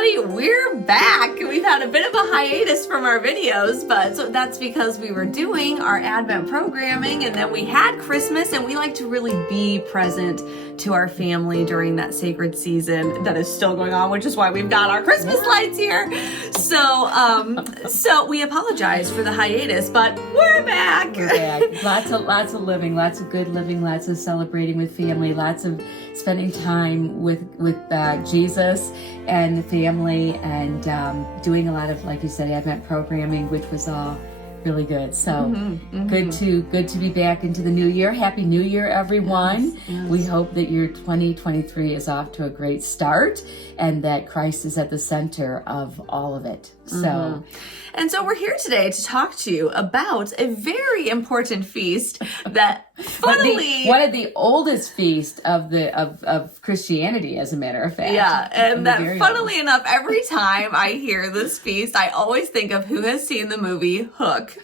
everybody, we're back. We've had a bit of a hiatus from our videos, but so that's because we were doing our Advent programming and then we had Christmas, and we like to really be present to our family during that sacred season that is still going on, which is why we've got our Christmas lights here. So we apologize for the hiatus, but we're back. We're back. Lots of living, lots of good living, lots of celebrating with family, lots of spending time with Jesus and the family, and doing a lot of, like you said, Advent programming, which was all really good. So good to be back into the new year. Happy New Year, everyone. Yes. We hope that your 2023 is off to a great start and that Christ is at the center of all of it. So And so we're here today to talk to you about a very important feast that funnily one of the oldest feasts of Christianity, as a matter of fact. Yeah, and that funnily oldest. enough, every time I hear this feast, I always think of who has seen the movie Hook.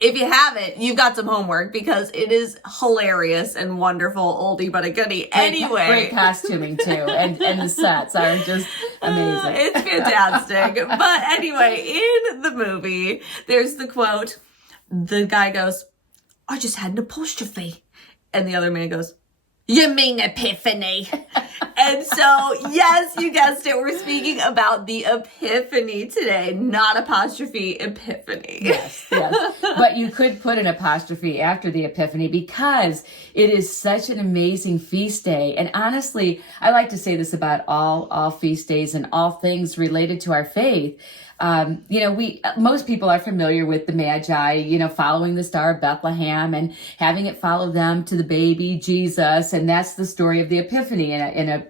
If you haven't, you've got some homework because it is hilarious and wonderful, oldie but a goodie. Anyway. Great costuming too, and the sets are just amazing. It's fantastic. But anyway, in the movie, there's the quote, the guy goes, "I just had an apostrophe." And the other man goes, "You mean Epiphany?" And so, yes, you guessed it. We're speaking about the Epiphany today, not apostrophe, Epiphany. Yes. But you could put an apostrophe after the Epiphany because it is such an amazing feast day. And honestly, I like to say this about all feast days and all things related to our faith. Most people are familiar with the Magi, following the Star of Bethlehem and having it follow them to the baby Jesus, and that's the story of the Epiphany in a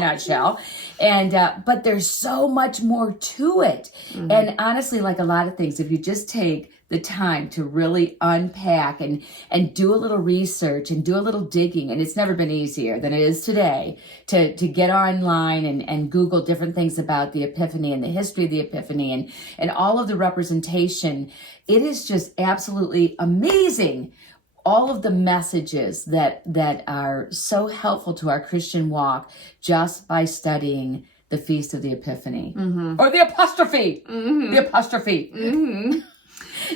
nutshell. And but there's so much more to it. And honestly, like a lot of things, if you just take the time to really unpack and do a little research and do a little digging, and it's never been easier than it is today to get online and Google different things about the Epiphany and the history of the Epiphany and all of the representation. It is just absolutely amazing. All of the messages that are so helpful to our Christian walk just by studying the Feast of the Epiphany. Or the apostrophe. The apostrophe.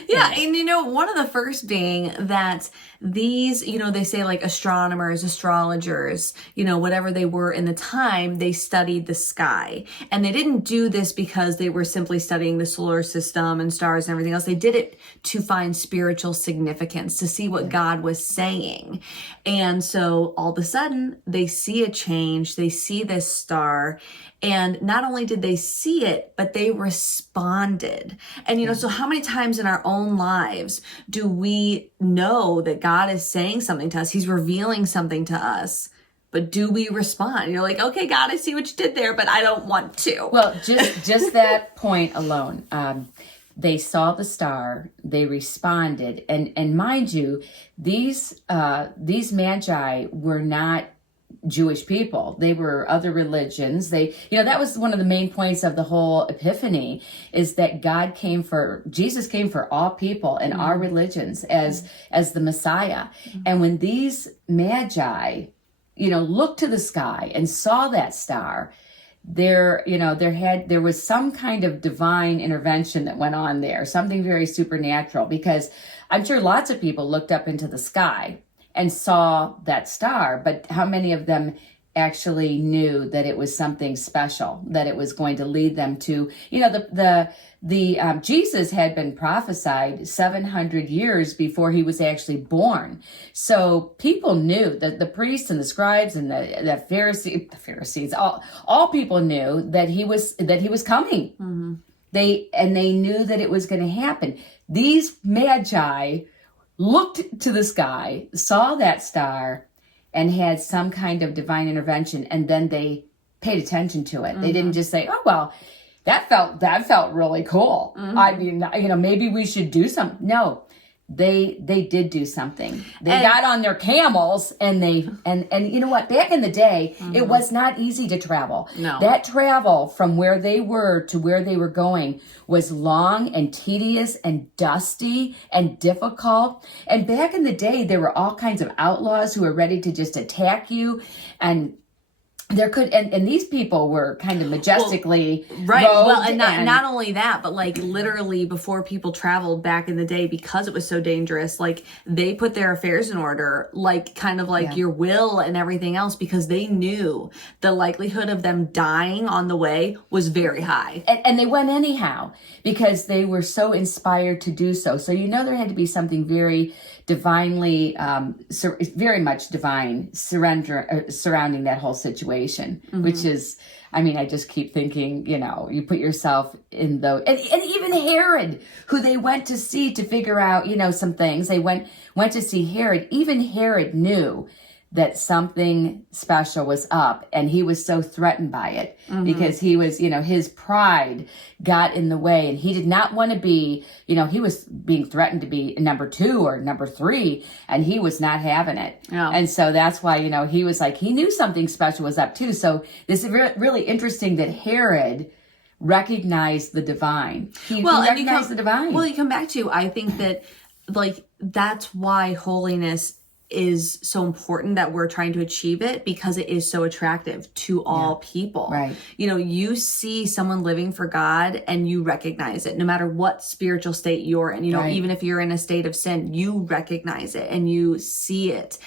Yeah, and one of the first being that these, they say like astronomers, astrologers, whatever they were in the time, they studied the sky. And they didn't do this because they were simply studying the solar system and stars and everything else. They did it to find spiritual significance, to see what God was saying. And so all of a sudden they see a change, they see this star, and not only did they see it, but they responded. And, so how many times in our own lives do we know that God is saying something to us? He's revealing something to us. But do we respond? You're like, okay, God, I see what you did there, but I don't want to. Well, just that point alone. They saw the star, they responded. And mind you, these Magi were not Jewish people. They were other religions. That was one of the main points of the whole Epiphany, is that Jesus came for all people and all religions as the Messiah. And when these Magi, looked to the sky and saw that star, there was some kind of divine intervention that went on there, something very supernatural, because I'm sure lots of people looked up into the sky and saw that star, but how many of them actually knew that it was something special, that it was going to lead them to, Jesus had been prophesied 700 years before he was actually born. So people knew that the priests and the scribes and the Pharisees, all people knew that he was coming. They knew that it was going to happen. These Magi looked to the sky, saw that star, and had some kind of divine intervention, and then they paid attention to it. They didn't just say, "Oh, well, that felt really cool. I mean, maybe we should do something." No, they did do something. They got on their camels and you know what? Back in the day, it was not easy to travel. No. That travel from where they were to where they were going was long and tedious and dusty and difficult. And back in the day, there were all kinds of outlaws who were ready to just attack you. And there could, and these people were kind of majestically right. Well, robed and not only that, but like literally before people traveled back in the day, because it was so dangerous, like they put their affairs in order, like kind of like your will and everything else, because they knew the likelihood of them dying on the way was very high. And they went anyhow because they were so inspired to do so. So, there had to be something very divinely, very much divine surrounding that whole situation, which is, I just keep thinking, you put yourself in and even Herod, who they went to see to figure out, some things. They went to see Herod. Even Herod knew that something special was up, and he was so threatened by it because he was, his pride got in the way, and he did not want to be, he was being threatened to be number 2 or number 3, and he was not having it. Yeah. And so that's why, he was like, he knew something special was up too. So this is really interesting that Herod recognized the divine. He recognized the divine. Well, you come back to, I think that like, that's why holiness is so important, that we're trying to achieve it, because it is so attractive to all people. Right. You see someone living for God and you recognize it, no matter what spiritual state you're in, even if you're in a state of sin, you recognize it and you see it.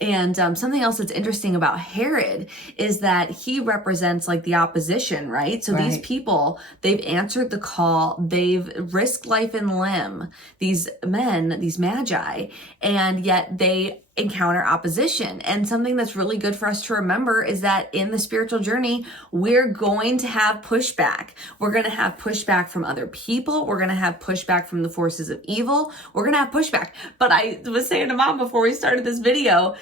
And something else that's interesting about Herod is that he represents like the opposition, right? So these people, they've answered the call, they've risked life and limb, these men, these magi, and yet they encounter opposition. And something that's really good for us to remember is that in the spiritual journey, we're going to have pushback. We're going to have pushback from other people. We're going to have pushback from the forces of evil. We're going to have pushback. But I was saying to Mom before we started this video,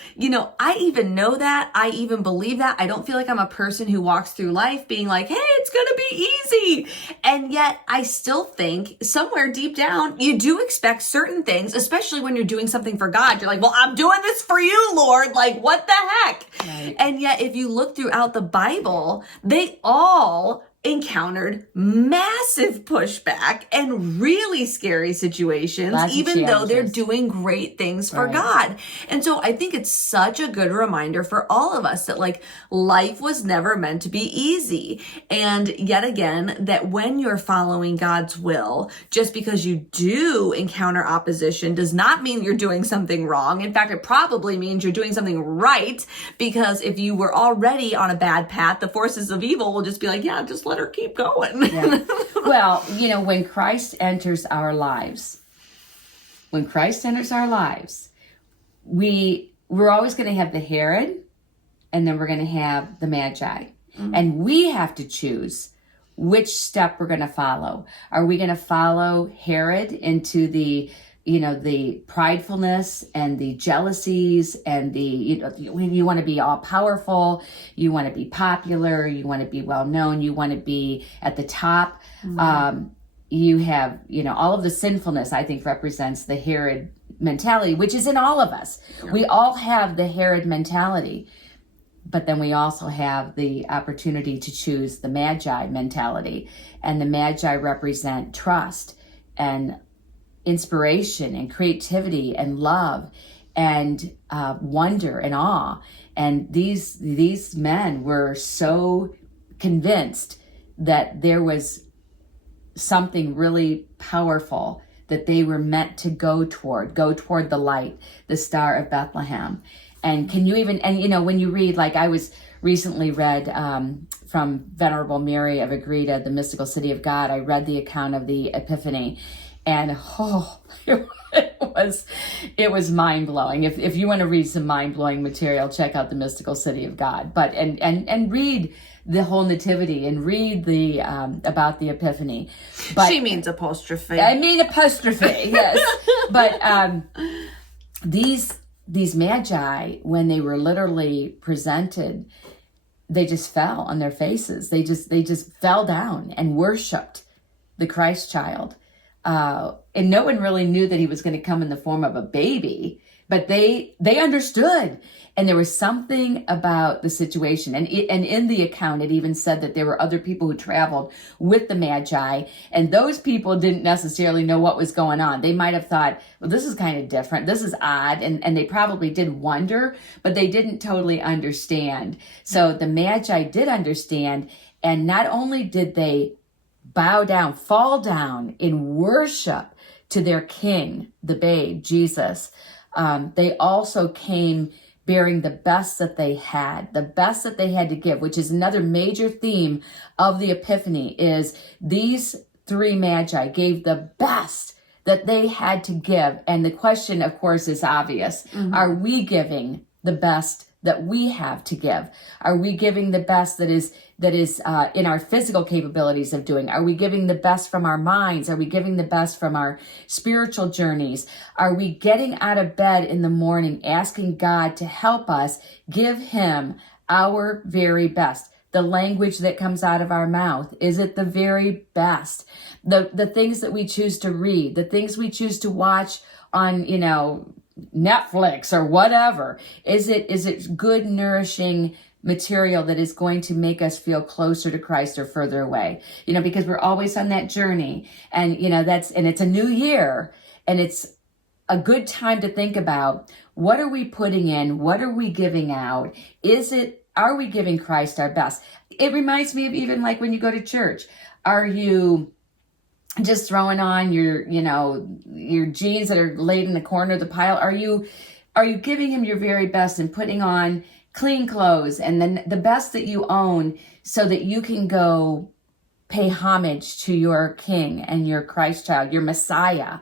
I even know that. I even believe that. I don't feel like I'm a person who walks through life being like, hey, it's going to be easy. And yet I still think somewhere deep down, you do expect certain things, especially when you're doing something for God. You're like, well, I'm doing this for you, Lord. Like, what the heck? Right. And yet, if you look throughout the Bible, they all encountered massive pushback and really scary situations, even though they're doing great things for God. And so I think it's such a good reminder for all of us that like life was never meant to be easy. And yet again, that when you're following God's will, just because you do encounter opposition does not mean you're doing something wrong. In fact, it probably means you're doing something right, because if you were already on a bad path, the forces of evil will just be like, yeah, just let her keep going. Yeah. Well, when Christ enters our lives, we're always going to have the Herod, and then we're going to have the Magi. And we have to choose which step we're going to follow. Are we going to follow Herod into the pridefulness and the jealousies and you want to be all powerful, you want to be popular, you want to be well known, you want to be at the top. You have, all of the sinfulness, I think, represents the Herod mentality, which is in all of us. Yeah. We all have the Herod mentality, but then we also have the opportunity to choose the Magi mentality. And the Magi represent trust and inspiration and creativity and love and wonder and awe. And these men were so convinced that there was something really powerful that they were meant to go toward the light, the Star of Bethlehem. And can you even, when you read, like I was recently read from Venerable Mary of Agreda, The Mystical City of God, I read the account of the Epiphany, and it was mind-blowing. If you want to read some mind-blowing material, check out The Mystical City of God. But and read the whole Nativity and read the about the Epiphany. But she means apostrophe. I mean apostrophe, yes. But these Magi, when they were literally presented, they just fell on their faces. They just fell down and worshipped the Christ child. And no one really knew that he was going to come in the form of a baby. but they understood. And there was something about the situation. And in the account, it even said that there were other people who traveled with the Magi, and those people didn't necessarily know what was going on. They might have thought, well, this is kind of different. This is odd. And they probably did wonder, but they didn't totally understand. So the Magi did understand. And not only did they bow down, fall down in worship to their king, the babe, Jesus, they also came bearing the best that they had to give, which is another major theme of the Epiphany, is these three Magi gave the best that they had to give. And the question, of course, is obvious. Are we giving the best that we have to give? Are we giving the best that is in our physical capabilities of doing? Are we giving the best from our minds? Are we giving the best from our spiritual journeys? Are we getting out of bed in the morning, asking God to help us give him our very best? The language that comes out of our mouth, is it the very best? The things that we choose to read, the things we choose to watch on, Netflix or whatever, is it good, nourishing material that is going to make us feel closer to Christ or further away? Because we're always on that journey, and it's a new year, and it's a good time to think about, what are we putting in? What are we giving out? Are we giving Christ our best? It reminds me of even like when you go to church. Are you just throwing on your jeans that are laid in the corner of the pile? Are you giving him your very best and putting on clean clothes and then the best that you own, so that you can go pay homage to your King and your Christ child, your Messiah?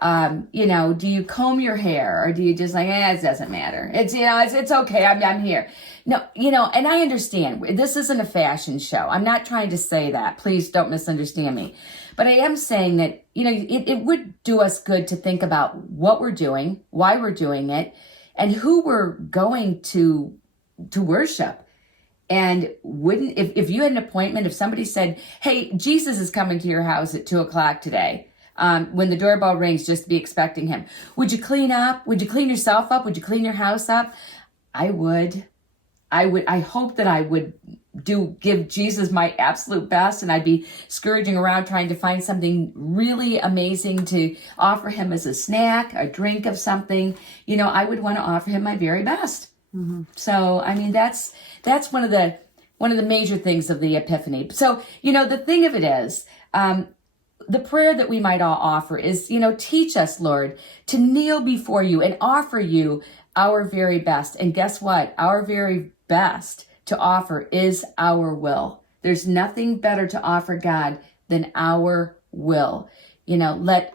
Do you comb your hair, or do you just like, it doesn't matter. It's okay. I'm here. No, and I understand this isn't a fashion show. I'm not trying to say that. Please don't misunderstand me. But I am saying that, it would do us good to think about what we're doing, why we're doing it, and who we're going to worship. And if you had an appointment, if somebody said, hey, Jesus is coming to your house at 2:00 today, when the doorbell rings, just be expecting him, would you clean up? Would you clean yourself up? Would you clean your house up? I would. I hope that I would give Jesus my absolute best, and I'd be scourging around trying to find something really amazing to offer him as a snack, a drink of something. I would want to offer him my very best. Mm-hmm. So, that's one of the major things of the Epiphany. So, the thing of it is, the prayer that we might all offer is, teach us, Lord, to kneel before you and offer you our very best. And guess what? Our very best to offer is our will. There's nothing better to offer God than our will. Let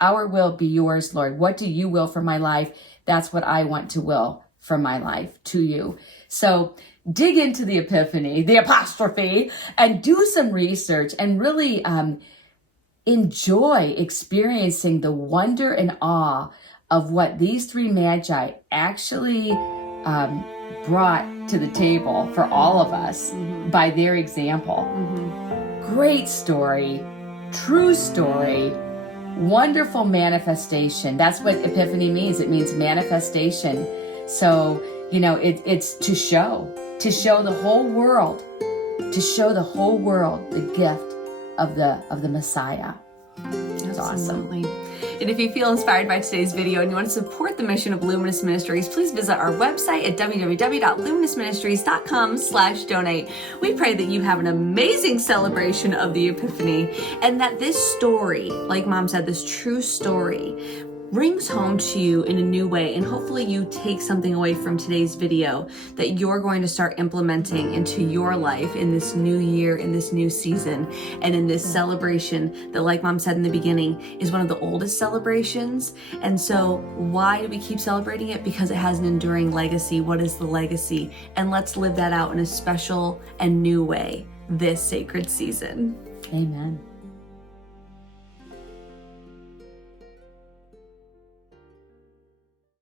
our will be yours, Lord. What do you will for my life? That's what I want to will for my life to you. So dig into the Epiphany, the apostrophe, and do some research and really enjoy experiencing the wonder and awe of what these three Magi actually brought to the table for all of us by their example. Great story, true story, wonderful manifestation. That's what Epiphany means. It means manifestation. So, it's to show the whole world, the gift of the Messiah. That's Absolutely. Awesome. And if you feel inspired by today's video and you want to support the mission of Luminous Ministries, please visit our website at www.luminousministries.com/donate. We pray that you have an amazing celebration of the Epiphany, and that this story, like Mom said, this true story, rings home to you in a new way, and hopefully you take something away from today's video that you're going to start implementing into your life in this new year, in this new season, and in this celebration that, like Mom said in the beginning, is one of the oldest celebrations. And so why do we keep celebrating it? Because it has an enduring legacy. What is the legacy? And let's live that out in a special and new way this sacred season. Amen.